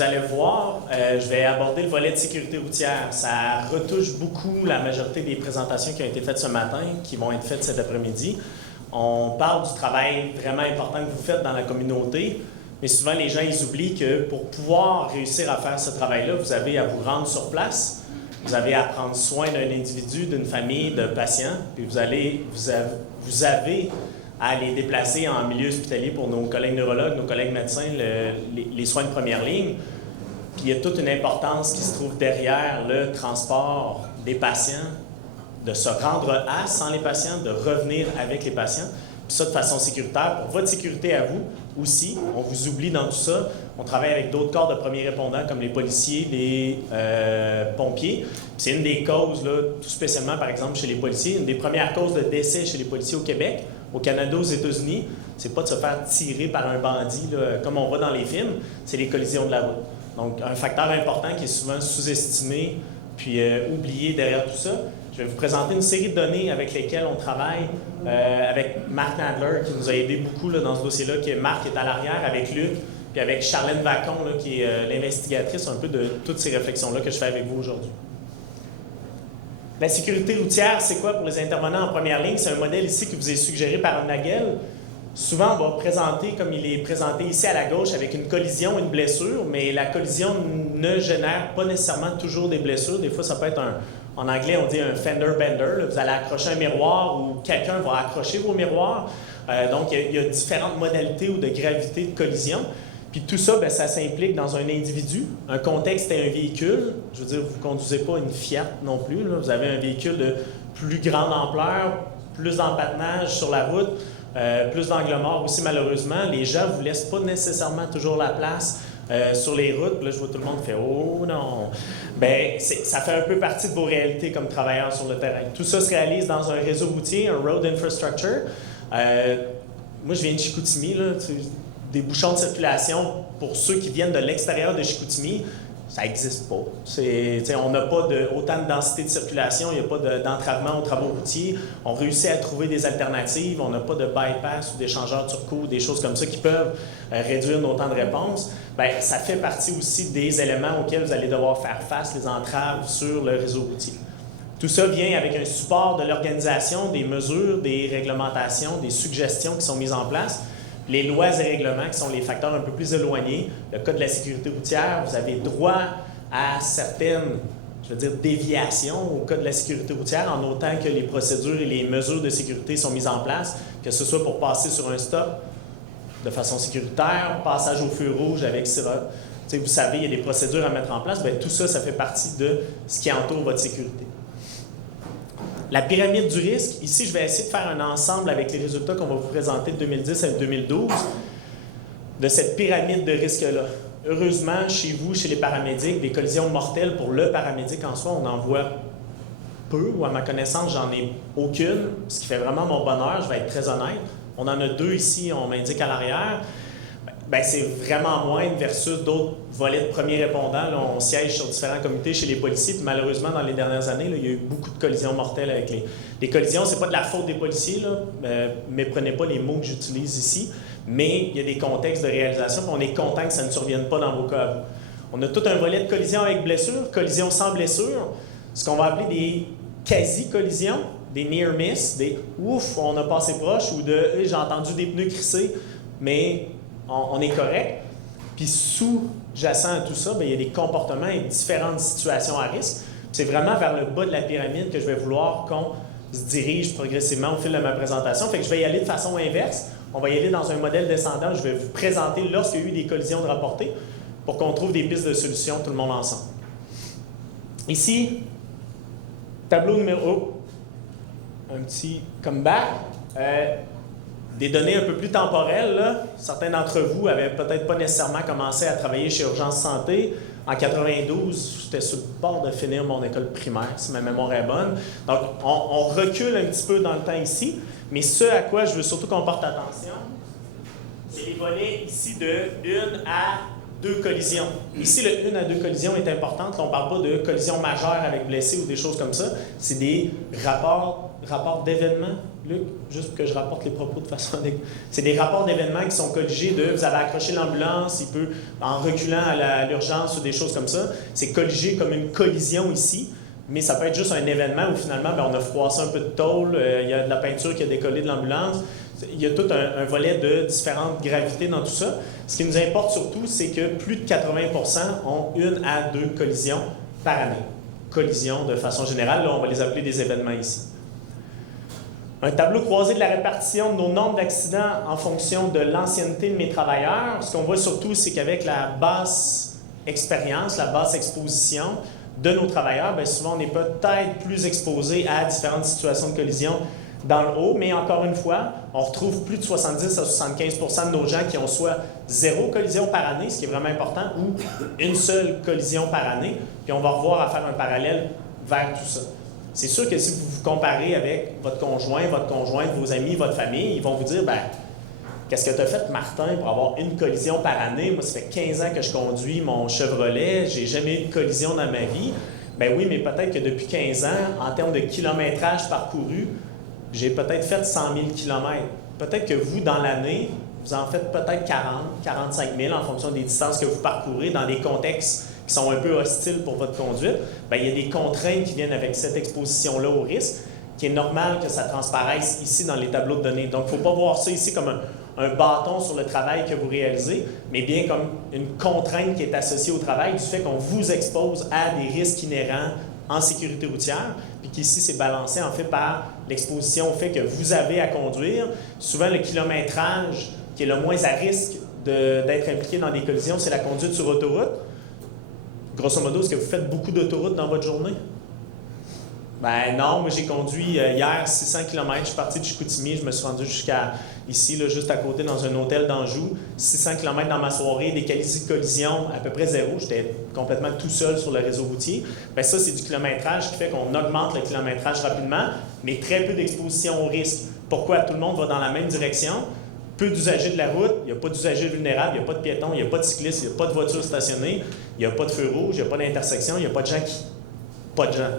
vous allez voir, je vais aborder le volet de sécurité routière. Ça retouche beaucoup la majorité des présentations qui ont été faites ce matin, qui vont être faites cet après-midi. On parle du travail vraiment important que vous faites dans la communauté, mais souvent les gens ils oublient que pour pouvoir réussir à faire ce travail-là, vous avez à vous rendre sur place, vous avez à prendre soin d'un individu, d'une famille, de patients, puis vous avez à les déplacer en milieu hospitalier pour nos collègues neurologues, nos collègues médecins, les soins de première ligne. Puis il y a toute une importance qui se trouve derrière le transport des patients, de se rendre à sans les patients, de revenir avec les patients. Puis ça de façon sécuritaire, pour votre sécurité à vous aussi. On vous oublie dans tout ça. On travaille avec d'autres corps de premiers répondants comme les policiers, les pompiers. C'est une des causes, là, tout spécialement par exemple chez les policiers, une des premières causes de décès chez les policiers au Québec. Au Canada, aux États-Unis, c'est pas de se faire tirer par un bandit, là, comme on voit dans les films, c'est les collisions de la route. Donc, un facteur important qui est souvent sous-estimé puis oublié derrière tout ça. Je vais vous présenter une série de données avec lesquelles on travaille avec Marc Nadler, qui nous a aidé beaucoup là, dans ce dossier-là, qui est Marc est à l'arrière, avec Luc, puis avec Charlène Vacon, là, qui est l'investigatrice un peu de toutes ces réflexions-là que je fais avec vous aujourd'hui. La sécurité routière, c'est quoi pour les intervenants en première ligne? C'est un modèle ici qui vous est suggéré par Nagel. Souvent, on va présenter comme il est présenté ici à la gauche avec une collision, une blessure, mais la collision ne génère pas nécessairement toujours des blessures. Des fois, ça peut être en anglais, on dit un fender bender. Là, vous allez accrocher un miroir ou quelqu'un va accrocher vos miroirs. Donc, il y a différentes modalités ou de gravité de collision. Puis tout ça, bien, ça s'implique dans un individu. Un contexte est un véhicule. Je veux dire, vous ne conduisez pas une Fiat non plus. Là. Vous avez un véhicule de plus grande ampleur, plus d'empattement sur la route, plus d'angle mort aussi malheureusement. Les gens ne vous laissent pas nécessairement toujours la place sur les routes. Puis là, je vois tout le monde fait « Oh non! » Bien, ça fait un peu partie de vos réalités comme travailleurs sur le terrain. Tout ça se réalise dans un réseau routier, un road infrastructure. Moi, je viens de Chicoutimi, là. Des bouchons de circulation, pour ceux qui viennent de l'extérieur de Chicoutimi, ça n'existe pas. On n'a pas autant de densité de circulation, il n'y a pas d'entravement aux travaux routiers. On réussit à trouver des alternatives, on n'a pas de bypass ou d'échangeurs turcos, des choses comme ça qui peuvent réduire nos temps de réponse. Bien, ça fait partie aussi des éléments auxquels vous allez devoir faire face, les entraves sur le réseau routier. Tout ça vient avec un support de l'organisation, des mesures, des réglementations, des suggestions qui sont mises en place. Les lois et règlements qui sont les facteurs un peu plus éloignés. Le Code de la sécurité routière, vous avez droit à certaines, je veux dire, déviations au Code de la sécurité routière, en autant que les procédures et les mesures de sécurité sont mises en place, que ce soit pour passer sur un stop de façon sécuritaire, passage au feu rouge avec sirop. Vous savez, il y a des procédures à mettre en place. Bien, tout ça, ça fait partie de ce qui entoure votre sécurité. La pyramide du risque, ici, je vais essayer de faire un ensemble avec les résultats qu'on va vous présenter de 2010 à 2012 de cette pyramide de risque-là. Heureusement, chez vous, chez les paramédics, des collisions mortelles pour le paramédic en soi, on en voit peu, ou à ma connaissance, j'en ai aucune, ce qui fait vraiment mon bonheur, je vais être très honnête. On en a 2 ici, on m'indique à l'arrière. Bien, c'est vraiment moindre versus d'autres volets de premiers répondants. Là, on siège sur différents comités chez les policiers. Puis malheureusement, dans les dernières années, là, il y a eu beaucoup de collisions mortelles avec les collisions. Ce n'est pas de la faute des policiers, là, méprenez pas les mots que j'utilise ici, mais il y a des contextes de réalisation. On est content que ça ne survienne pas dans vos cas à vous. On a tout un volet de collision avec blessure, collision sans blessure, ce qu'on va appeler des quasi-collisions, des near miss, des ouf, on a passé proche, ou de j'ai entendu des pneus crisser, mais on est correct. Puis sous-jacent à tout ça, bien, il y a des comportements et différentes situations à risque. C'est vraiment vers le bas de la pyramide que je vais vouloir qu'on se dirige progressivement au fil de ma présentation. Fait que je vais y aller de façon inverse. On va y aller dans un modèle descendant. Je vais vous présenter lorsqu'il y a eu des collisions de rapportées pour qu'on trouve des pistes de solutions tout le monde ensemble. Ici, tableau numéro un petit comeback. Des données un peu plus temporelles, là. Certains d'entre vous avaient peut-être pas nécessairement commencé à travailler chez Urgence Santé. En 92, j'étais sur le bord de finir mon école primaire, si ma mémoire est bonne. Donc, on recule un petit peu dans le temps ici, mais ce à quoi je veux surtout qu'on porte attention, c'est les volets ici de 1 à 2 collisions. Ici, le 1 à 2 collisions est importante. On ne parle pas de collisions majeures avec blessés ou des choses comme ça. C'est des rapports d'événements Luc, juste pour que je rapporte les propos de façon adéquate. C'est des rapports d'événements qui sont colligés de vous avez accroché l'ambulance, il peut, en reculant à l'urgence ou des choses comme ça, c'est colligé comme une collision ici, mais ça peut être juste un événement où finalement, bien, on a froissé un peu de tôle, il y a de la peinture qui a décollé de l'ambulance. Il y a tout un volet de différentes gravités dans tout ça. Ce qui nous importe surtout, c'est que plus de 80% ont 1 à 2 collisions par année. Collisions de façon générale, là, on va les appeler des événements ici. Un tableau croisé de la répartition de nos nombres d'accidents en fonction de l'ancienneté de mes travailleurs. Ce qu'on voit surtout, c'est qu'avec la basse expérience, la basse exposition de nos travailleurs, bien souvent on est peut-être plus exposé à différentes situations de collision dans le haut, mais encore une fois, on retrouve plus de 70 à 75% de nos gens qui ont soit 0 collision par année, ce qui est vraiment important, ou une seule collision par année, puis on va revoir à faire un parallèle vers tout ça. C'est sûr que si vous vous comparez avec votre conjointe, vos amis, votre famille, ils vont vous dire, ben, qu'est-ce que tu as fait, Martin, pour avoir une collision par année? Moi, ça fait 15 ans que je conduis mon Chevrolet, j'ai jamais eu de collision dans ma vie. Ben oui, mais peut-être que depuis 15 ans, en termes de kilométrage parcouru, j'ai peut-être fait 100 000 km. Peut-être que vous, dans l'année, vous en faites peut-être 40, 45 000 en fonction des distances que vous parcourez dans des contextes qui sont un peu hostiles pour votre conduite. Bien, il y a des contraintes qui viennent avec cette exposition-là au risque, qui est normal que ça transparaisse ici dans les tableaux de données. Donc, il ne faut pas voir ça ici comme un bâton sur le travail que vous réalisez, mais bien comme une contrainte qui est associée au travail du fait qu'on vous expose à des risques inhérents en sécurité routière, puis qu'ici, c'est balancé en fait par l'exposition au fait que vous avez à conduire. Souvent, le kilométrage qui est le moins à risque d'être impliqué dans des collisions, c'est la conduite sur autoroute. Grosso modo, est-ce que vous faites beaucoup d'autoroutes dans votre journée? Ben non, moi j'ai conduit hier 600 km, je suis parti de Chicoutimi, je me suis rendu jusqu'à ici, là, juste à côté, dans un hôtel d'Anjou. 600 km dans ma soirée, des qualités de collision à peu près 0. J'étais complètement tout seul sur le réseau routier. Bien, ça, c'est du kilométrage qui fait qu'on augmente le kilométrage rapidement, mais très peu d'exposition au risque. Pourquoi? Tout le monde va dans la même direction. Peu d'usagers de la route, il n'y a pas d'usagers vulnérables, il n'y a pas de piétons, il n'y a pas de cyclistes, il n'y a pas de voitures stationnées, il n'y a pas de feu rouge, il n'y a pas d'intersection, il n'y a pas de gens qui... Pas de gens,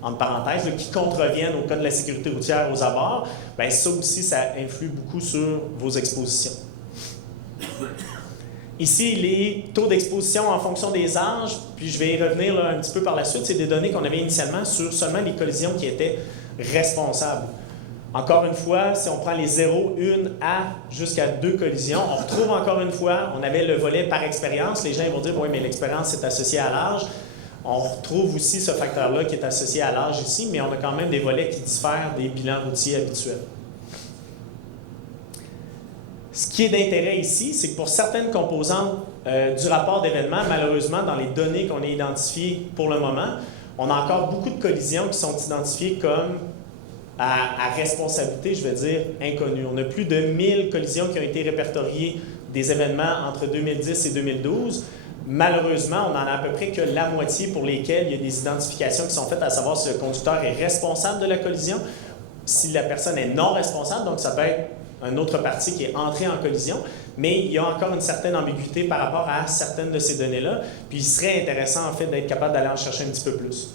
entre parenthèses, là, qui contreviennent au code de la sécurité routière aux abords. Bien, ça aussi, ça influe beaucoup sur vos expositions. Ici, les taux d'exposition en fonction des âges, puis je vais y revenir là, un petit peu par la suite, c'est des données qu'on avait initialement sur seulement les collisions qui étaient responsables. Encore une fois, si on prend les 0, 1 à jusqu'à 2 collisions, on retrouve encore une fois, on avait le volet par expérience. Les gens vont dire, oui, mais l'expérience est associée à l'âge. On retrouve aussi ce facteur-là qui est associé à l'âge ici, mais on a quand même des volets qui diffèrent des bilans routiers habituels. Ce qui est d'intérêt ici, c'est que pour certaines composantes du rapport d'événement, malheureusement, dans les données qu'on a identifiées pour le moment, on a encore beaucoup de collisions qui sont identifiées comme à responsabilité, je vais dire, inconnue. On a plus de 1000 collisions qui ont été répertoriées des événements entre 2010 et 2012. Malheureusement, on en a à peu près que la moitié pour lesquelles il y a des identifications qui sont faites, à savoir si le conducteur est responsable de la collision, si la personne est non responsable, donc ça peut être une autre partie qui est entrée en collision, mais il y a encore une certaine ambiguïté par rapport à certaines de ces données-là, puis il serait intéressant en fait d'être capable d'aller en chercher un petit peu plus.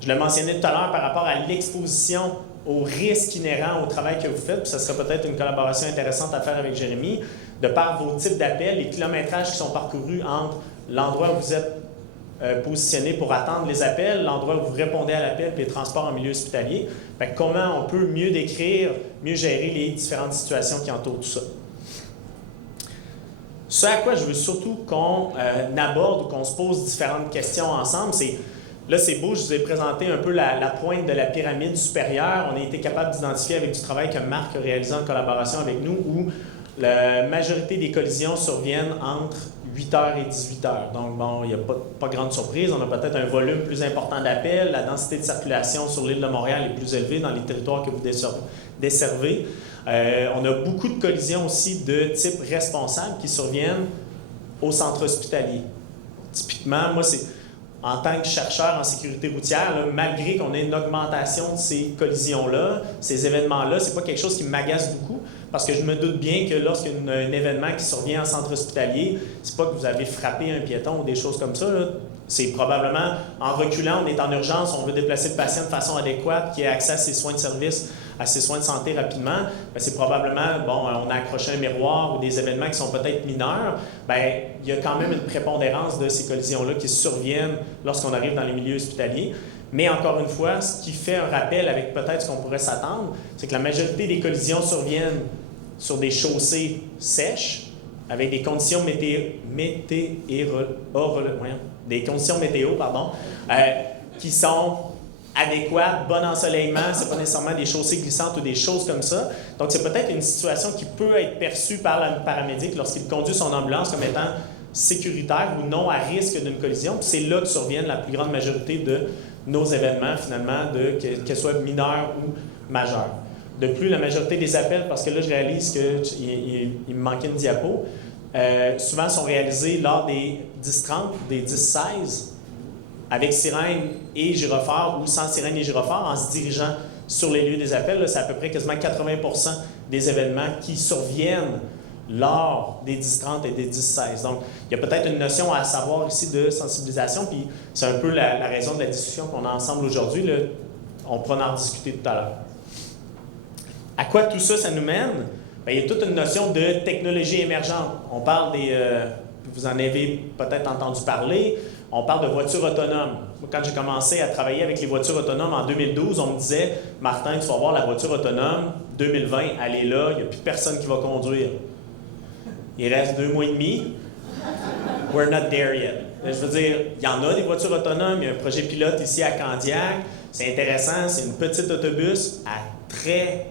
Je le mentionnais tout à l'heure par rapport à l'exposition aux risques inhérents au travail que vous faites, puis ça serait peut-être une collaboration intéressante à faire avec Jérémy, de par vos types d'appels, les kilométrages qui sont parcourus entre l'endroit où vous êtes positionné pour attendre les appels, l'endroit où vous répondez à l'appel, puis les transports en milieu hospitalier. Fait que comment on peut mieux décrire, mieux gérer les différentes situations qui entourent tout ça. Ce à quoi je veux surtout qu'on aborde ou qu'on se pose différentes questions ensemble, c'est, là c'est beau, je vous ai présenté un peu la pointe de la pyramide supérieure. On a été capable d'identifier avec du travail que Marc a réalisé en collaboration avec nous, où la majorité des collisions surviennent entre 8h et 18h. Donc, bon, il n'y a pas grande surprise. On a peut-être un volume plus important d'appels. La densité de circulation sur l'île de Montréal est plus élevée dans les territoires que vous desservez. On a beaucoup de collisions aussi de type responsable qui surviennent au centre hospitalier. Typiquement, moi, c'est en tant que chercheur en sécurité routière, là, malgré qu'on ait une augmentation de ces collisions-là, ces événements-là, c'est pas quelque chose qui m'agace beaucoup, parce que je me doute bien que lorsqu'il y a un événement qui survient en centre hospitalier, c'est pas que vous avez frappé un piéton ou des choses comme ça. C'est probablement, en reculant, on est en urgence, on veut déplacer le patient de façon adéquate, qui ait accès à ses soins de service à ses soins de santé rapidement, bien, c'est probablement, bon, on a accroché un miroir ou des événements qui sont peut-être mineurs, bien, il y a quand même une prépondérance de ces collisions-là qui surviennent lorsqu'on arrive dans les milieux hospitaliers. Mais encore une fois, ce qui fait un rappel avec peut-être ce qu'on pourrait s'attendre, c'est que la majorité des collisions surviennent sur des chaussées sèches, avec des conditions météo, qui sont adéquates, bon ensoleillement, c'est pas nécessairement des chaussées glissantes ou des choses comme ça. Donc, c'est peut-être une situation qui peut être perçue par le paramédic lorsqu'il conduit son ambulance comme étant sécuritaire ou non à risque d'une collision. Puis c'est là que surviennent la plus grande majorité de nos événements, finalement, qu'elles soient mineurs ou majeurs. De plus, la majorité des appels, parce que là, je réalise qu'il me manquait une diapo, souvent sont réalisés lors des 10-30, des 10-16, avec sirène et gyrophare ou sans sirène et gyrophare, en se dirigeant sur les lieux des appels. C'est à peu près quasiment 80% des événements qui surviennent lors des 10-30 et des 10-16. Donc, il y a peut-être une notion à savoir ici de sensibilisation, puis c'est un peu la raison de la discussion qu'on a ensemble aujourd'hui. On pourra en discuter tout à l'heure. À quoi tout ça, ça nous mène? Bien, il y a toute une notion de technologie émergente. On parle vous en avez peut-être entendu parler, on parle de voitures autonomes. Moi, quand j'ai commencé à travailler avec les voitures autonomes en 2012, on me disait « Martin, tu vas voir la voiture autonome, 2020, elle est là, il n'y a plus personne qui va conduire. » Il reste 2 mois et demi. We're not there yet. Je veux dire, il y en a des voitures autonomes, il y a un projet pilote ici à Candiac. C'est intéressant, c'est une petite autobus à très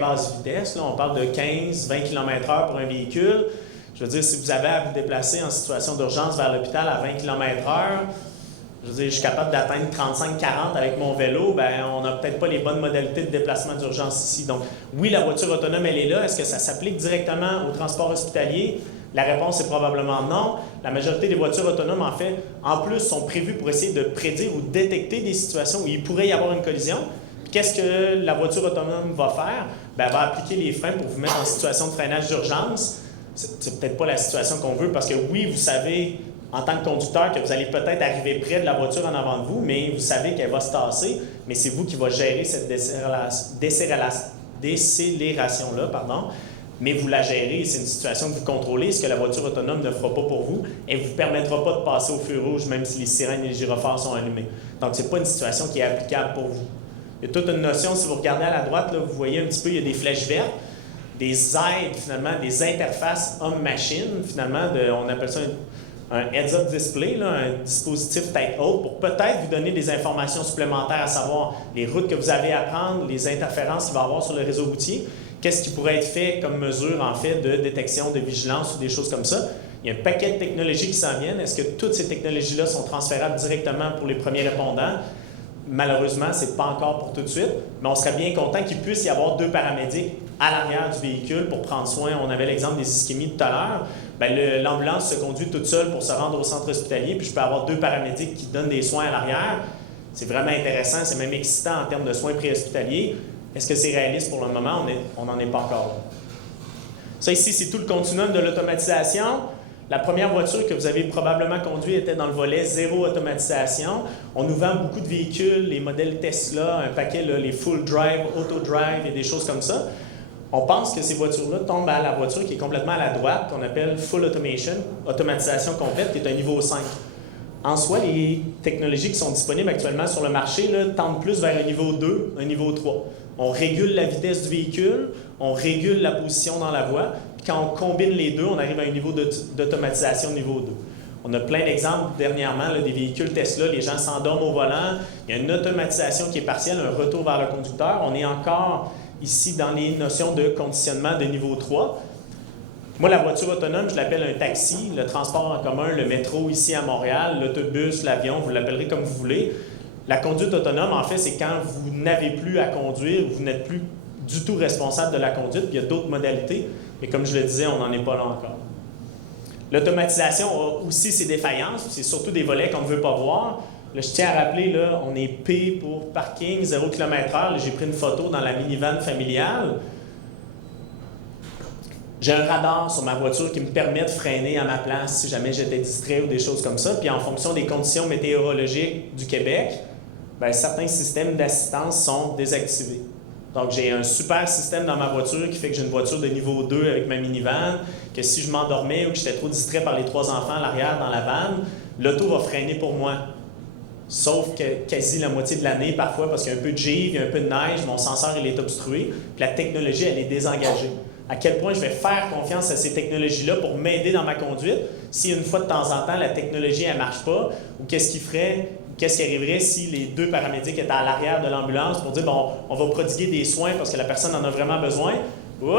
basse vitesse. Là, on parle de 15-20 km/h pour un véhicule. Je veux dire, si vous avez à vous déplacer en situation d'urgence vers l'hôpital à 20 km/h, je veux dire, je suis capable d'atteindre 35-40 avec mon vélo, bien, on n'a peut-être pas les bonnes modalités de déplacement d'urgence ici. Donc, oui, la voiture autonome, elle est là. Est-ce que ça s'applique directement au transport hospitalier? La réponse est probablement non. La majorité des voitures autonomes, en fait, en plus, sont prévues pour essayer de prédire ou détecter des situations où il pourrait y avoir une collision. Qu'est-ce que la voiture autonome va faire? Bien, elle va appliquer les freins pour vous mettre en situation de freinage d'urgence. C'est peut-être pas la situation qu'on veut parce que oui, vous savez, en tant que conducteur, que vous allez peut-être arriver près de la voiture en avant de vous, mais vous savez qu'elle va se tasser, mais c'est vous qui va gérer cette décélération-là, mais vous la gérez, c'est une situation que vous contrôlez, ce que la voiture autonome ne fera pas pour vous, elle ne vous permettra pas de passer au feu rouge, même si les sirènes et les gyrophares sont allumés. Donc, ce n'est pas une situation qui est applicable pour vous. Il y a toute une notion, si vous regardez à la droite, là, vous voyez un petit peu, il y a des flèches vertes, des aides, finalement, des interfaces homme-machine, finalement, on appelle ça un heads-up display, là, un dispositif tête haute pour peut-être vous donner des informations supplémentaires, à savoir les routes que vous avez à prendre, les interférences qu'il va y avoir sur le réseau routier, qu'est-ce qui pourrait être fait comme mesure, en fait, de détection, de vigilance ou des choses comme ça. Il y a un paquet de technologies qui s'en viennent. Est-ce que toutes ces technologies-là sont transférables directement pour les premiers répondants? Malheureusement, ce n'est pas encore pour tout de suite, mais on serait bien content qu'il puisse y avoir 2 paramédics à l'arrière du véhicule pour prendre soin. On avait l'exemple des ischémies tout à l'heure. Bien, l'ambulance se conduit toute seule pour se rendre au centre hospitalier, puis je peux avoir 2 paramédics qui donnent des soins à l'arrière. C'est vraiment intéressant, c'est même excitant en termes de soins préhospitaliers. Est-ce que c'est réaliste pour le moment? On n'en est pas encore là. Ça ici, c'est tout le continuum de l'automatisation. La première voiture que vous avez probablement conduite était dans le volet zéro automatisation. On nous vend beaucoup de véhicules, les modèles Tesla, un paquet, là, les full drive, auto drive et des choses comme ça. On pense que ces voitures-là tombent à la voiture qui est complètement à la droite, qu'on appelle full automation, automatisation complète, qui est un niveau 5. En soi, les technologies qui sont disponibles actuellement sur le marché là, tendent plus vers un niveau 2, un niveau 3. On régule la vitesse du véhicule, on régule la position dans la voie, puis quand on combine les deux, on arrive à un niveau d'automatisation niveau 2. On a plein d'exemples dernièrement, là, des véhicules Tesla, les gens s'endorment au volant, il y a une automatisation qui est partielle, un retour vers le conducteur. On est encore ici dans les notions de conditionnement de niveau 3. Moi, la voiture autonome, je l'appelle un taxi, le transport en commun, le métro ici à Montréal, l'autobus, l'avion, vous l'appellerez comme vous voulez. La conduite autonome, en fait, c'est quand vous n'avez plus à conduire, vous n'êtes plus du tout responsable de la conduite, puis il y a d'autres modalités, mais comme je le disais, on n'en est pas là encore. L'automatisation a aussi ses défaillances, c'est surtout des volets qu'on ne veut pas voir. Là, je tiens à rappeler, là, on est P pour parking, 0 km/h. J'ai pris une photo dans la minivan familiale. J'ai un radar sur ma voiture qui me permet de freiner à ma place si jamais j'étais distrait ou des choses comme ça. Puis en fonction des conditions météorologiques du Québec, bien, certains systèmes d'assistance sont désactivés. Donc, j'ai un super système dans ma voiture qui fait que j'ai une voiture de niveau 2 avec ma minivan, que si je m'endormais ou que j'étais trop distrait par les 3 enfants à l'arrière dans la vanne, l'auto va freiner pour moi. Sauf que quasi la moitié de l'année, parfois, parce qu'il y a un peu de givre, il y a un peu de neige, mon senseur il est obstrué, puis la technologie, elle est désengagée. À quel point je vais faire confiance à ces technologies-là pour m'aider dans ma conduite si une fois de temps en temps, la technologie, elle ne marche pas, ou qu'est-ce qui arriverait si les 2 paramédics étaient à l'arrière de l'ambulance pour dire, bon, on va prodiguer des soins parce que la personne en a vraiment besoin. Oups!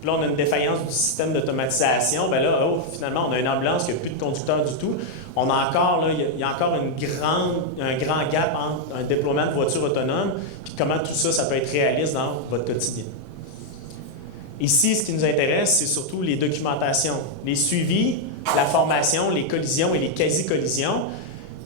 Puis là, on a une défaillance du système d'automatisation. Bien là, finalement, on a une ambulance qui n'a plus de conducteur du tout. On a encore, là, il y a encore un grand gap entre un déploiement de voitures autonomes puis comment tout ça, ça peut être réaliste dans votre quotidien. Ici, ce qui nous intéresse, c'est surtout les documentations, les suivis, la formation, les collisions et les quasi-collisions,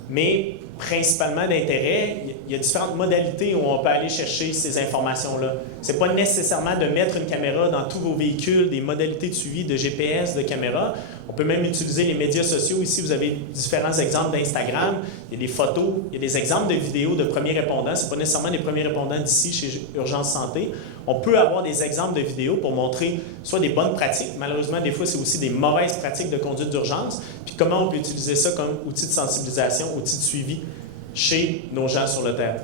mais principalement d'intérêt, il y a différentes modalités où on peut aller chercher ces informations-là. Ce n'est pas nécessairement de mettre une caméra dans tous vos véhicules, des modalités de suivi de GPS, de caméra. On peut même utiliser les médias sociaux. Ici, vous avez différents exemples d'Instagram. Il y a des photos, il y a des exemples de vidéos de premiers répondants. Ce n'est pas nécessairement des premiers répondants d'ici chez Urgence Santé. On peut avoir des exemples de vidéos pour montrer soit des bonnes pratiques, malheureusement, des fois, c'est aussi des mauvaises pratiques de conduite d'urgence, puis comment on peut utiliser ça comme outil de sensibilisation, outil de suivi chez nos gens sur le terrain.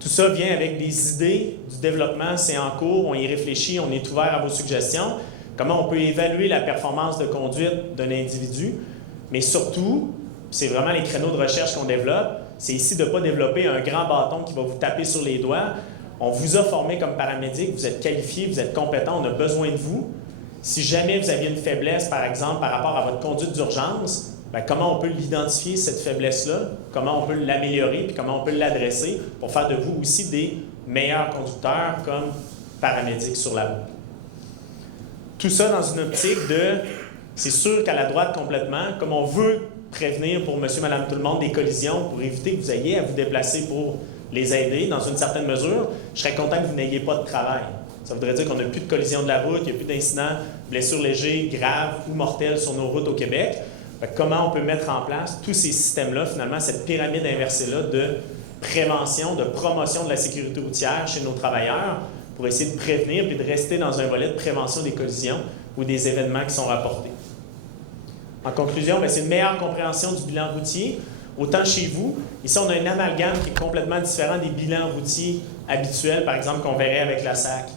Tout ça vient avec des idées du développement, c'est en cours, on y réfléchit, on est ouvert à vos suggestions. Comment on peut évaluer la performance de conduite d'un individu, mais surtout, c'est vraiment les créneaux de recherche qu'on développe, c'est ici de ne pas développer un grand bâton qui va vous taper sur les doigts. On vous a formé comme paramédic, vous êtes qualifié, vous êtes compétent, on a besoin de vous. Si jamais vous aviez une faiblesse, par exemple, par rapport à votre conduite d'urgence, bien, comment on peut l'identifier, cette faiblesse-là, comment on peut l'améliorer, puis comment on peut l'adresser pour faire de vous aussi des meilleurs conducteurs comme paramédics sur la route. Tout ça dans une optique de, c'est sûr qu'à la droite complètement, comme on veut prévenir pour monsieur, madame, tout le monde des collisions, pour éviter que vous ayez à vous déplacer pour les aider dans une certaine mesure, je serais content que vous n'ayez pas de travail. Ça voudrait dire qu'on n'a plus de collisions de la route, il n'y a plus d'incidents, blessures légers, graves ou mortelles sur nos routes au Québec. Comment on peut mettre en place tous ces systèmes-là, finalement, cette pyramide inversée-là de prévention, de promotion de la sécurité routière chez nos travailleurs pour essayer de prévenir et de rester dans un volet de prévention des collisions ou des événements qui sont rapportés. En conclusion, c'est une meilleure compréhension du bilan routier. Autant chez vous, ici on a un amalgame qui est complètement différent des bilans routiers habituels, par exemple, qu'on verrait avec la SAC.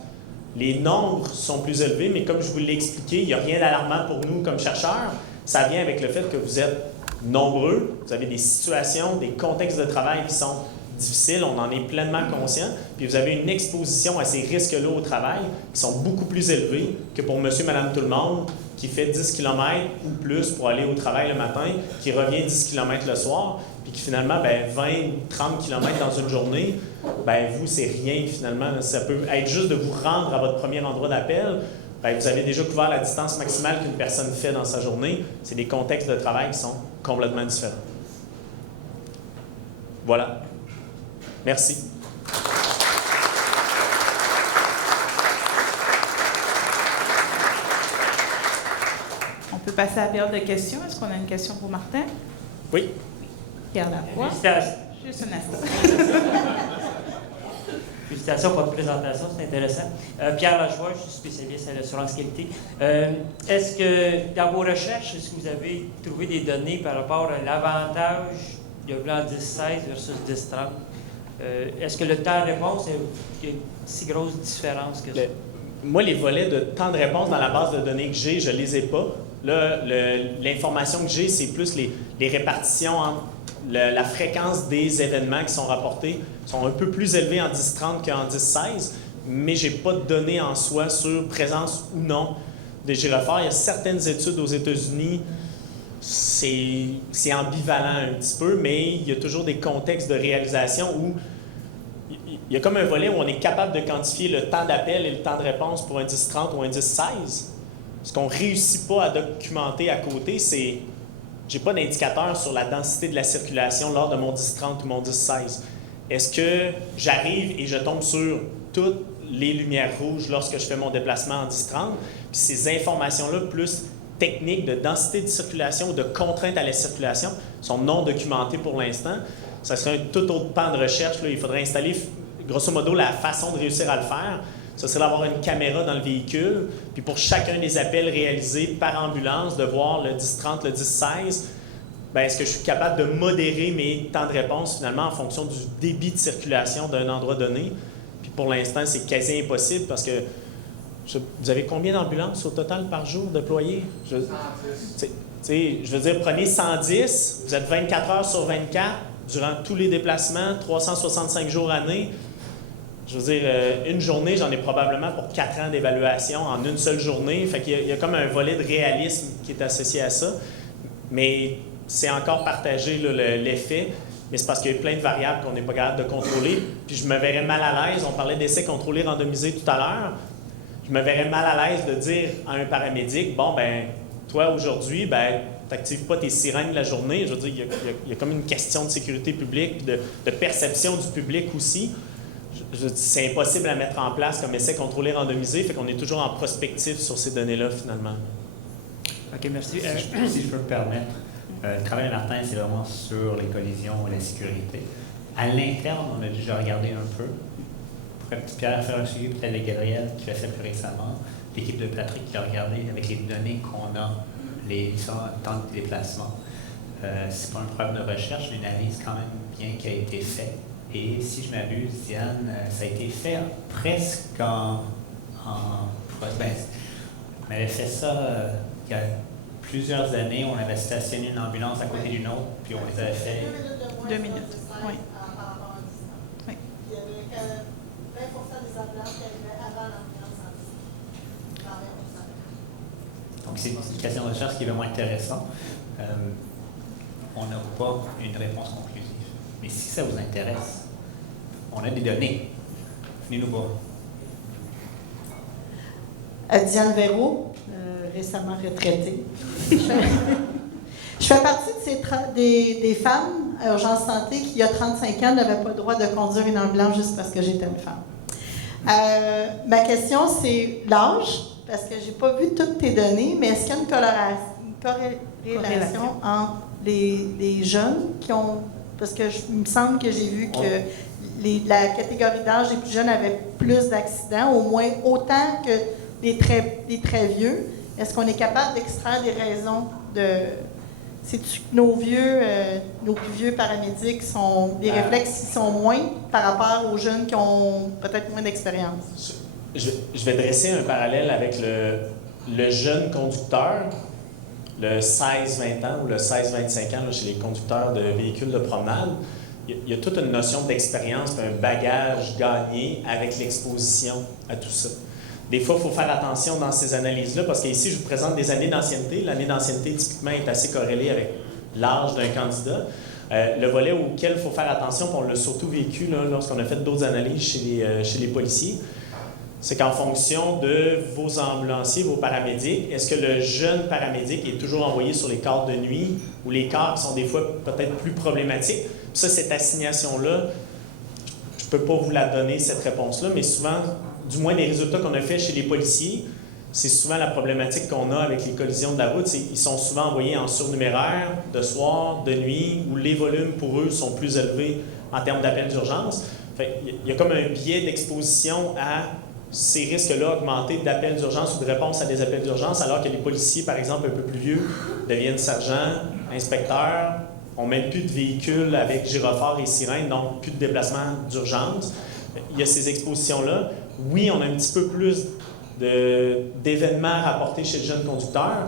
Les nombres sont plus élevés, mais comme je vous l'ai expliqué, il n'y a rien d'alarmant pour nous comme chercheurs. Ça vient avec le fait que vous êtes nombreux, vous avez des situations, des contextes de travail qui sont difficiles, on en est pleinement conscient, puis vous avez une exposition à ces risques-là au travail qui sont beaucoup plus élevés que pour monsieur, madame, tout le monde qui fait 10 km ou plus pour aller au travail le matin, qui revient 10 km le soir, puis qui finalement, 20 ou 30 km dans une journée, vous, c'est rien finalement. Ça peut être juste de vous rendre à votre premier endroit d'appel. Vous avez déjà couvert la distance maximale qu'une personne fait dans sa journée. C'est des contextes de travail qui sont complètement différents. Voilà. Merci. On peut passer à la période de questions. Est-ce qu'on a une question pour Martin? Oui. Pierre Lavoie. Félicitations. Juste un instant. Félicitations pour votre présentation, c'est intéressant. Pierre Lajoie, je suis spécialiste à l'assurance qualité. Est-ce que, dans vos recherches, est-ce que vous avez trouvé des données par rapport à l'avantage du plan 10-16 versus 10-30? Est-ce que le temps de réponse, il y a une si grosse différence que ça? Moi, les volets de temps de réponse dans la base de données que j'ai, je ne les ai pas. Là, l'information que j'ai, c'est plus les répartitions entre la fréquence des événements qui sont rapportés sont un peu plus élevés en 10-30 qu'en 10-16, mais je n'ai pas de données en soi sur présence ou non de gyrophares. Il y a certaines études aux États-Unis, c'est ambivalent un petit peu, mais il y a toujours des contextes de réalisation où il y a comme un volet où on est capable de quantifier le temps d'appel et le temps de réponse pour un 10-30 ou un 10-16. Ce qu'on ne réussit pas à documenter à côté, c'est j'ai pas d'indicateur sur la densité de la circulation lors de mon 10-30 ou mon 10-16. Est-ce que j'arrive et je tombe sur toutes les lumières rouges lorsque je fais mon déplacement en 10-30? Puis ces informations-là, plus techniques de densité de circulation ou de contraintes à la circulation, sont non documentées pour l'instant. Ça serait un tout autre pan de recherche. Là. Il faudrait installer grosso modo, la façon de réussir à le faire, ce serait d'avoir une caméra dans le véhicule, puis pour chacun des appels réalisés par ambulance, de voir le 10-30, le 10-16, bien, est-ce que je suis capable de modérer mes temps de réponse finalement en fonction du débit de circulation d'un endroit donné? Puis pour l'instant, c'est quasi impossible parce que vous avez combien d'ambulances au total par jour déployées? Je veux dire, prenez 110, vous êtes 24 heures sur 24 durant tous les déplacements, 365 jours année. Je veux dire, une journée, j'en ai probablement pour 4 ans d'évaluation en une seule journée. Fait qu'il y a comme un volet de réalisme qui est associé à ça. Mais c'est encore partagé l'effet. Mais c'est parce qu'il y a plein de variables qu'on n'est pas capable de contrôler. Puis je me verrais mal à l'aise. On parlait d'essais contrôlés randomisés tout à l'heure. Je me verrais mal à l'aise de dire à un paramédic, bon, ben toi, aujourd'hui, ben, tu n'actives pas tes sirènes de la journée. Je veux dire, il y a comme une question de sécurité publique, de perception du public aussi. C'est impossible à mettre en place comme essai contrôlé randomisé, fait qu'on est toujours en prospectif sur ces données-là, finalement. OK, merci. Si je peux me permettre, le travail de Martin, c'est vraiment sur les collisions et la sécurité. À l'interne, on a déjà regardé un peu. Pierre faire un suivi, peut-être avec Gabriel, qui fait ça plus récemment. L'équipe de Patrick qui a regardé avec les données qu'on a, les temps de déplacement. C'est pas un problème de recherche, mais une analyse quand même bien qui a été faite. Et si je m'abuse, Diane, ça a été fait presque ben, on avait fait ça il y a plusieurs années. On avait stationné une ambulance à côté d'une autre, puis on les avait fait. 2 minutes. Oui. Oui. Il y avait 20 des ambulances qui arrivaient avant l'ambulance en 20%. Donc, c'est une question de recherche qui est vraiment intéressante. On n'a pas une réponse conclusive. Mais si ça vous intéresse, on a des données. Venez nous voir. Diane Véraud, récemment retraitée. Je fais partie de des femmes à Urgence Santé qui, il y a 35 ans, n'avaient pas le droit de conduire une ambulance juste parce que j'étais une femme. Ma question, c'est l'âge, parce que je n'ai pas vu toutes tes données, mais est-ce qu'il y a une corrélation entre les jeunes qui ont... Parce que il me semble que j'ai vu que la catégorie d'âge des plus jeunes avait plus d'accidents, au moins autant que les très vieux. Est-ce qu'on est capable d'extraire des raisons de... C'est-tu que nos plus vieux paramédics sont des réflexes qui sont moins par rapport aux jeunes qui ont peut-être moins d'expérience? Je vais dresser un parallèle avec le jeune conducteur, le 16-20 ans ou le 16-25 ans là, chez les conducteurs de véhicules de promenade. Il y a toute une notion d'expérience, un bagage gagné avec l'exposition à tout ça. Des fois, il faut faire attention dans ces analyses-là parce qu'ici, je vous présente des années d'ancienneté. L'année d'ancienneté, typiquement, est assez corrélée avec l'âge d'un candidat. Le volet auquel il faut faire attention, puis on l'a surtout vécu là, lorsqu'on a fait d'autres analyses chez les policiers, c'est qu'en fonction de vos ambulanciers, vos paramédics, est-ce que le jeune paramédic est toujours envoyé sur les quarts de nuit ou les quarts qui sont des fois peut-être plus problématiques? Puis ça, cette assignation-là, je ne peux pas vous la donner, cette réponse-là, mais souvent, du moins les résultats qu'on a faits chez les policiers, c'est souvent la problématique qu'on a avec les collisions de la route. Ils sont souvent envoyés en surnuméraire, de soir, de nuit, où les volumes pour eux sont plus élevés en termes d'appels d'urgence. Il y a comme un biais d'exposition à ces risques-là augmentés d'appels d'urgence ou de réponse à des appels d'urgence, alors que les policiers, par exemple, un peu plus vieux, deviennent sergents, inspecteurs, n'ont même plus de véhicules avec gyrophare et sirène, donc plus de déplacement d'urgence. Il y a ces expositions-là. Oui, on a un petit peu plus d'événements rapportés chez le jeune conducteur,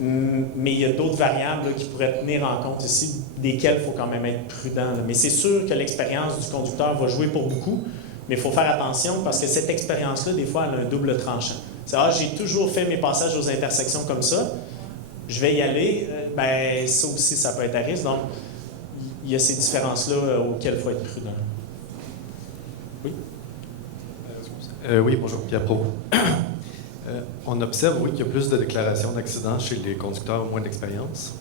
mais il y a d'autres variables là, qui pourraient tenir en compte ici, desquelles il faut quand même être prudent. Là. Mais c'est sûr que l'expérience du conducteur va jouer pour beaucoup, mais il faut faire attention parce que cette expérience-là, des fois, elle a un double tranchant. C'est j'ai toujours fait mes passages aux intersections comme ça, je vais y aller, ben ça aussi, ça peut être à risque. Donc, il y a ces différences-là auxquelles il faut être prudent. Oui? Oui, bonjour, Pierre Provost. On observe, oui, qu'il y a plus de déclarations d'accidents chez les conducteurs moins d'expérience.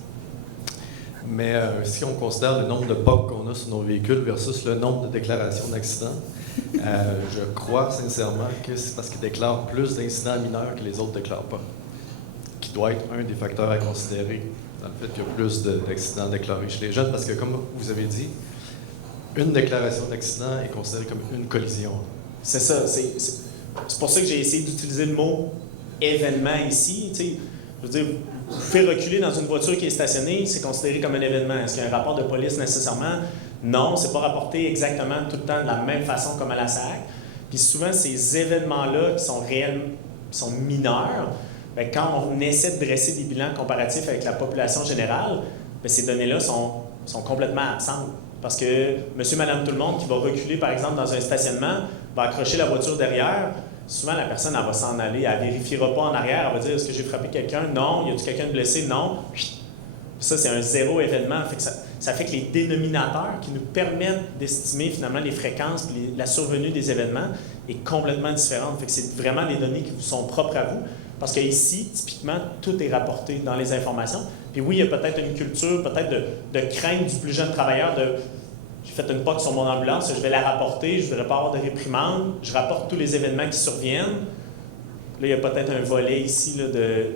Mais si on considère le nombre de POC qu'on a sur nos véhicules versus le nombre de déclarations d'accidents, je crois sincèrement que c'est parce qu'ils déclarent plus d'incidents mineurs que les autres ne déclarent pas, qui doit être un des facteurs à considérer dans le fait qu'il y a plus d'accidents déclarés chez les jeunes. Parce que, comme vous avez dit, une déclaration d'accident est considérée comme une collision. C'est ça. C'est pour ça que j'ai essayé d'utiliser le mot événement ici. Tu sais, je veux dire, vous faites reculer dans une voiture qui est stationnée, c'est considéré comme un événement. Est-ce qu'il y a un rapport de police nécessairement? Non, c'est pas rapporté exactement tout le temps de la même façon comme à la SAC. Puis souvent, ces événements-là qui sont réels, qui sont mineurs, bien, quand on essaie de dresser des bilans comparatifs avec la population générale, bien, ces données-là sont complètement absentes. Parce que monsieur, madame, tout le monde qui va reculer, par exemple, dans un stationnement, va accrocher la voiture derrière, souvent la personne, elle va s'en aller, elle ne vérifiera pas en arrière, elle va dire, est-ce que j'ai frappé quelqu'un? Non. Y a-t-il quelqu'un de blessé? Non. Ça, c'est un zéro événement. Fait que ça fait que les dénominateurs qui nous permettent d'estimer finalement les fréquences et la survenue des événements est complètement différente. Fait que c'est vraiment des données qui vous sont propres à vous. Parce qu'ici, typiquement, tout est rapporté dans les informations. Puis oui, il y a peut-être une culture, peut-être de crainte du plus jeune travailleur de j'ai fait une POC sur mon ambulance, je vais la rapporter, je ne devrais pas avoir de réprimande, je rapporte tous les événements qui surviennent. Là, il y a peut-être un volet ici là,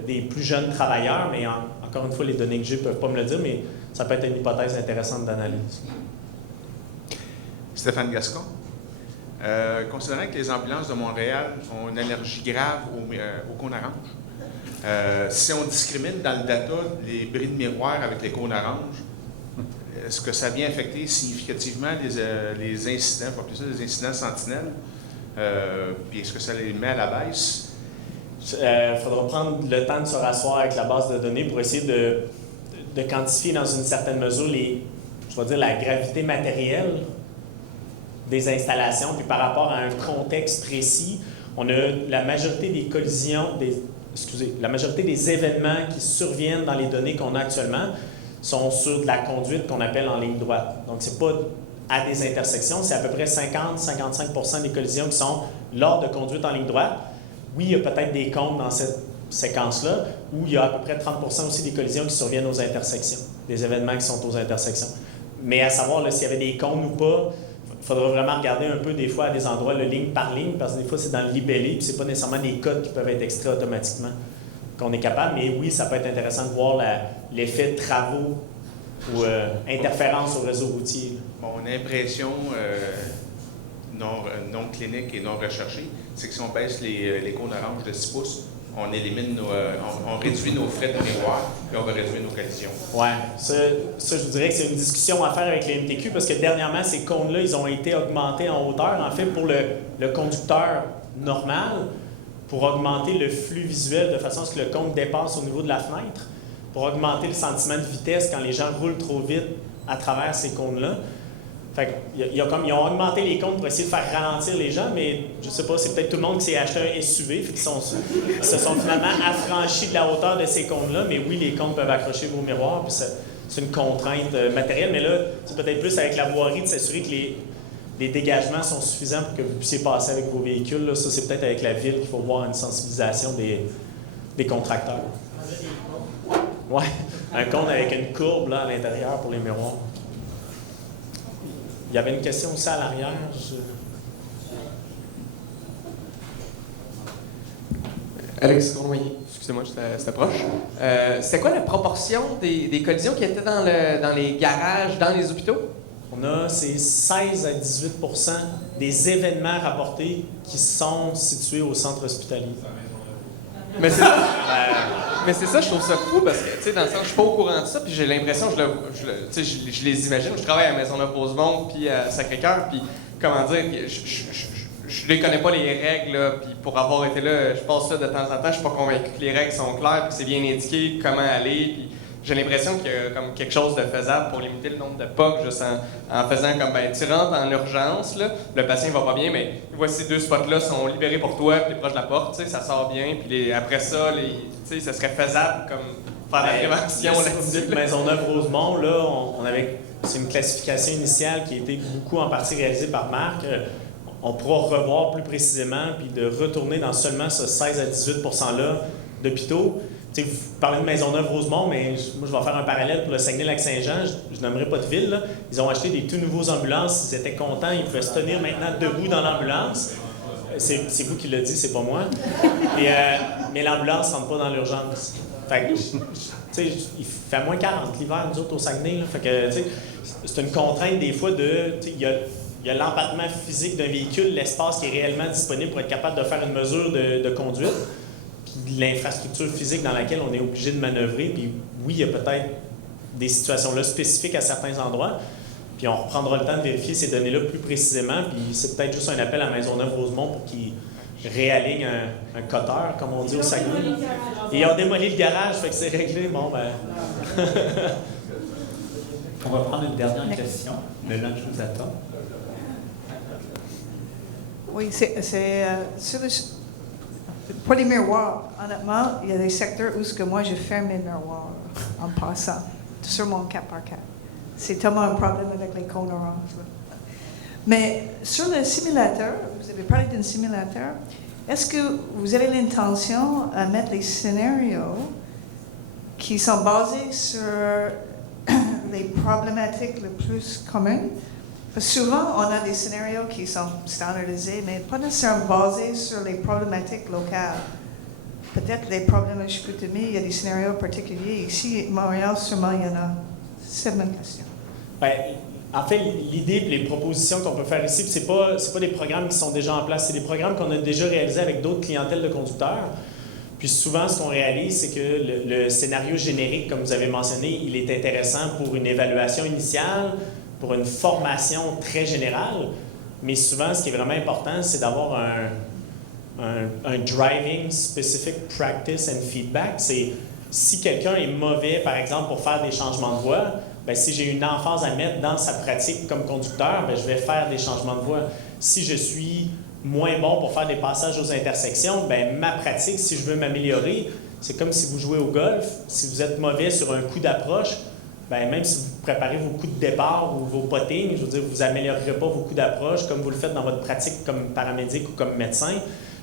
des plus jeunes travailleurs, mais encore une fois, les données que j'ai ne peuvent pas me le dire, mais ça peut être une hypothèse intéressante d'analyse. Stéphane Gascon. Considérant que les ambulances de Montréal ont une allergie grave aux cônes oranges, si on discrimine dans le data les bris de miroir avec les cônes oranges, est-ce que ça vient affecter significativement les incidents, on va appeler ça des incidents sentinelles, puis est-ce que ça les met à la baisse? Il faudra prendre le temps de se rasseoir avec la base de données pour essayer de quantifier dans une certaine mesure la gravité matérielle des installations. Puis par rapport à un contexte précis, on a la majorité des collisions, la majorité des événements qui surviennent dans les données qu'on a actuellement sont sur de la conduite qu'on appelle en ligne droite. Donc, ce n'est pas à des intersections, c'est à peu près 50-55% des collisions qui sont lors de conduite en ligne droite. Oui, il y a peut-être des cônes dans cette séquence-là, où il y a à peu près 30% aussi des collisions qui surviennent aux intersections, des événements qui sont aux intersections. Mais à savoir là, s'il y avait des cônes ou pas, il faudra vraiment regarder un peu des fois à des endroits, ligne par ligne, parce que des fois c'est dans le libellé, puis ce n'est pas nécessairement des codes qui peuvent être extraits automatiquement qu'on est capable. Mais oui, ça peut être intéressant de voir l'effet de travaux ou interférence au réseau routier. Mon impression non clinique et non recherchée, c'est que si on baisse les cônes oranges de 6 pouces, on élimine on réduit nos frais de miroir et on va réduire nos collisions. Oui, ça, je vous dirais que c'est une discussion à faire avec les MTQ parce que dernièrement, ces cônes-là, ils ont été augmentés en hauteur. En fait, pour le conducteur normal, pour augmenter le flux visuel de façon à ce que le cône dépasse au niveau de la fenêtre, pour augmenter le sentiment de vitesse quand les gens roulent trop vite à travers ces cônes-là. Fait ils ont augmenté les cônes pour essayer de faire ralentir les gens, mais je ne sais pas, c'est peut-être tout le monde qui s'est acheté un SUV, fait qu'ils se sont finalement affranchis de la hauteur de ces cônes-là, mais oui, les cônes peuvent accrocher vos miroirs, puis c'est une contrainte matérielle, mais là, c'est peut-être plus avec la voirie de s'assurer que les dégagements sont suffisants pour que vous puissiez passer avec vos véhicules. Là. Ça, c'est peut-être avec la ville qu'il faut voir une sensibilisation des contracteurs. Oui, un cône avec une courbe là, à l'intérieur pour les miroirs. Il y avait une question aussi à l'arrière. Alex Cournoyer, excusez-moi, c'était proche. C'était quoi la proportion des collisions qui étaient dans les garages, dans les hôpitaux? C'est 16 à 18% des événements rapportés qui sont situés au centre hospitalier. Mais c'est ça. Mais c'est ça, je trouve ça fou parce que, tu sais, dans le sens, je suis pas au courant de ça, puis j'ai l'impression, je les imagine. Je travaille à Maisonneuve-Rosemont, puis à Sacré-Cœur, puis comment dire, je les connais pas les règles, là, puis pour avoir été là, je passe ça de temps en temps, je suis pas convaincu que les règles sont claires, puis c'est bien indiqué comment aller, puis j'ai l'impression qu'il y a comme quelque chose de faisable pour limiter le nombre de POC, juste en faisant comme, tu rentres en urgence, là, le patient va pas bien, mais voici 2 spots-là sont libérés pour toi, puis t'es proche de la porte, tu sais, ça sort bien, puis après ça, tu sais, ça serait faisable comme faire de la prévention là-dessus. Maisonneuve-Rosemont, là, c'est une classification initiale qui a été beaucoup en partie réalisée par Marc. On pourra revoir plus précisément, puis de retourner dans seulement ce 16 à 18%-là d'hôpitaux. Vous parlez de Maisonneuve-Rosemont, mais moi, je vais faire un parallèle pour le Saguenay-Lac-Saint-Jean. Je n'aimerais pas de ville. Là. Ils ont acheté des tout nouveaux ambulances. Ils étaient contents. Ils pouvaient se tenir maintenant debout dans l'ambulance. C'est vous qui le dites, c'est pas moi. Mais l'ambulance ne rentre pas dans l'urgence. Fait que, tu sais, il fait moins 40 l'hiver, nous autres, au Saguenay. Là. Fait que, tu sais, c'est une contrainte des fois de, tu sais, il y a l'empattement physique d'un véhicule, l'espace qui est réellement disponible pour être capable de faire une mesure de conduite, puis l'infrastructure physique dans laquelle on est obligé de manœuvrer. Puis oui, il y a peut-être des situations-là spécifiques à certains endroits, puis on reprendra le temps de vérifier ces données-là plus précisément, puis c'est peut-être juste un appel à Maisonneuve-Rosemont pour qu'ils réalignent un cutter, comme on dit au Saguenay. Et ils ont démoli le garage, fait que c'est réglé. Bon, ben... On va prendre une dernière question. Le lunch nous attend. Oui, pour les miroirs, honnêtement, il y a des secteurs où ce que moi, je ferme mes miroirs en passant sur mon 4x4. C'est tellement un problème avec les cônes oranges. Mais sur le simulateur, vous avez parlé d'un simulateur, est-ce que vous avez l'intention de mettre les scénarios qui sont basés sur les problématiques les plus communes? Parce que souvent, on a des scénarios qui sont standardisés, mais pas nécessairement basés sur les problématiques locales. Peut-être les problèmes de Chicoutimi, il y a des scénarios particuliers. Ici, Montréal, sûrement, il y en a. C'est ma question. Bien, en fait, l'idée et les propositions qu'on peut faire ici, ce n'est pas des programmes qui sont déjà en place, c'est des programmes qu'on a déjà réalisés avec d'autres clientèles de conducteurs. Puis souvent, ce qu'on réalise, c'est que le scénario générique, comme vous avez mentionné, il est intéressant pour une évaluation initiale, pour une formation très générale. Mais souvent, ce qui est vraiment important, c'est d'avoir un driving specific practice and feedback. C'est si quelqu'un est mauvais, par exemple, pour faire des changements de voie, bien, si j'ai une emphase à mettre dans sa pratique comme conducteur, bien, je vais faire des changements de voie. Si je suis moins bon pour faire des passages aux intersections, bien, ma pratique, si je veux m'améliorer, c'est comme si vous jouez au golf. Si vous êtes mauvais sur un coup d'approche, bien, même si vous préparez vos coups de départ ou vos puttings, je veux dire, vous n'améliorerez pas vos coups d'approche comme vous le faites dans votre pratique comme paramédic ou comme médecin.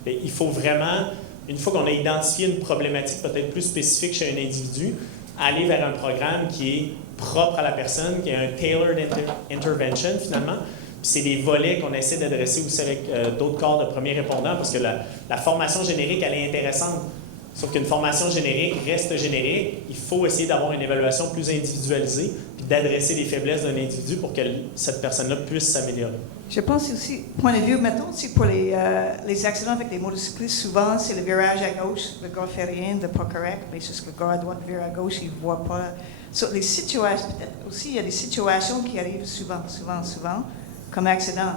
Bien, il faut vraiment, une fois qu'on a identifié une problématique peut-être plus spécifique chez un individu, aller vers un programme qui est propre à la personne, qui est un tailored intervention finalement. Puis c'est des volets qu'on essaie d'adresser aussi avec d'autres corps de premiers répondants parce que la formation générique, elle est intéressante. Sauf qu'une formation générique reste générique. Il faut essayer d'avoir une évaluation plus individualisée puis d'adresser les faiblesses d'un individu pour que cette personne-là puisse s'améliorer. Je pense aussi, point de vue, mettons, aussi pour les accidents avec les motocyclistes, souvent, c'est le virage à gauche, le gars fait rien de pas correct, mais juste que le gars à droite vire à gauche, il ne voit pas. So, les situations, peut-être aussi, il y a des situations qui arrivent souvent, comme accident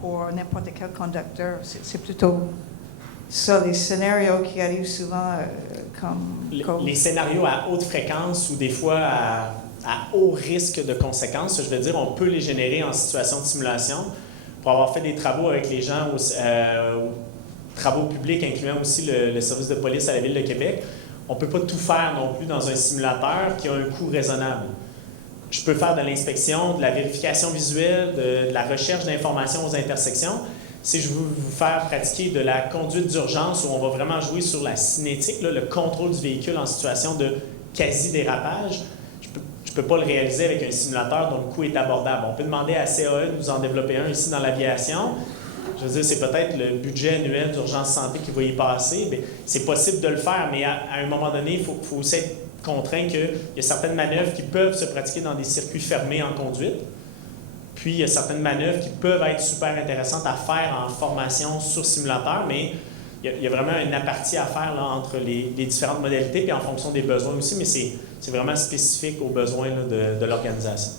pour n'importe quel conducteur. C'est plutôt ça, les scénarios qui arrivent souvent comme... Les scénarios à haute fréquence ou des fois à haut risque de conséquences, je veux dire, on peut les générer en situation de simulation. Pour avoir fait des travaux avec les gens, travaux publics, incluant aussi le service de police à la Ville de Québec, on ne peut pas tout faire non plus dans un simulateur qui a un coût raisonnable. Je peux faire de l'inspection, de la vérification visuelle, de la recherche d'informations aux intersections. Si je veux vous faire pratiquer de la conduite d'urgence où on va vraiment jouer sur la cinétique, là, le contrôle du véhicule en situation de quasi-dérapage, je ne peux pas le réaliser avec un simulateur dont le coût est abordable. On peut demander à CAE de nous en développer un ici dans l'aviation. Je veux dire, c'est peut-être le budget annuel d'urgence santé qui va y passer. Bien, c'est possible de le faire, mais à un moment donné, il faut aussi être contraint qu'il y a certaines manœuvres qui peuvent se pratiquer dans des circuits fermés en conduite. Puis, il y a certaines manœuvres qui peuvent être super intéressantes à faire en formation sur simulateur, mais il y a vraiment une apartie à faire là, entre les différentes modalités, puis en fonction des besoins aussi, mais c'est vraiment spécifique aux besoins là, de l'organisation.